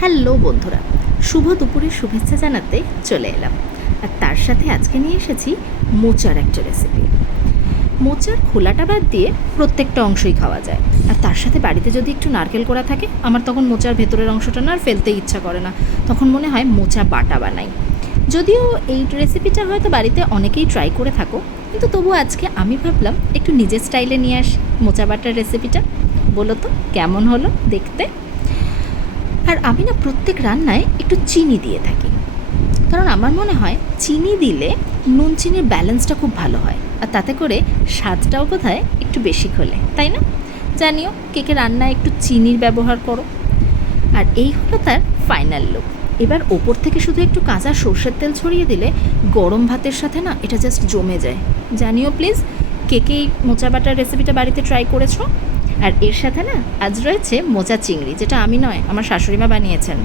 Hello বন্ধুরা, শুভ দুপুরের শুভেচ্ছা জানাতে চলে এলাম। আর তার সাথে আজকে নিয়ে এসেছি মোচার একটা রেসিপি। মোচার খোলাটা বাদ দিয়ে প্রত্যেকটা অংশই খাওয়া যায়। আর তার সাথে বাড়িতে যদি একটু নারকেল করা থাকে, আমার তখন মোচার ভেতরের অংশটা না আর ফেলতে ইচ্ছা করে না, তখন মনে হয় মোচা বাটা বানাই। যদিও এই রেসিপিটা হয়তো বাড়িতে অনেকেই ট্রাই করে থাকো, কিন্তু তবু আজকে আমি ভাবলাম একটু নিজের স্টাইলে নিয়ে আসি মোচা বাটার রেসিপিটা। বলো তো কেমন হলো দেখতে? আর আমি না প্রত্যেক রান্নায় একটু চিনি দিয়ে থাকি, কারণ আমার মনে হয় চিনি দিলে নুন চিনির ব্যালেন্সটা খুব ভালো হয়, আর তাতে করে স্বাদটাও বোধহয় একটু বেশি খোলে, তাই না? জানিও কে কে রান্নায় একটু চিনির ব্যবহার করো। আর এই হলো তার ফাইনাল লুক। এবার ওপর থেকে শুধু একটু কাঁচা সর্ষের তেল ছড়িয়ে দিলে গরম ভাতের সাথে না এটা জাস্ট জমে যায়। জানিও প্লিজ কে কে এই মোচা বাটার রেসিপিটা বাড়িতে ট্রাই করেছো। আর এর সাথে না আজ রয়েছে মোচা চিংড়ি, যেটা আমি নয়, আমার শাশুড়িমা বানিয়েছেন।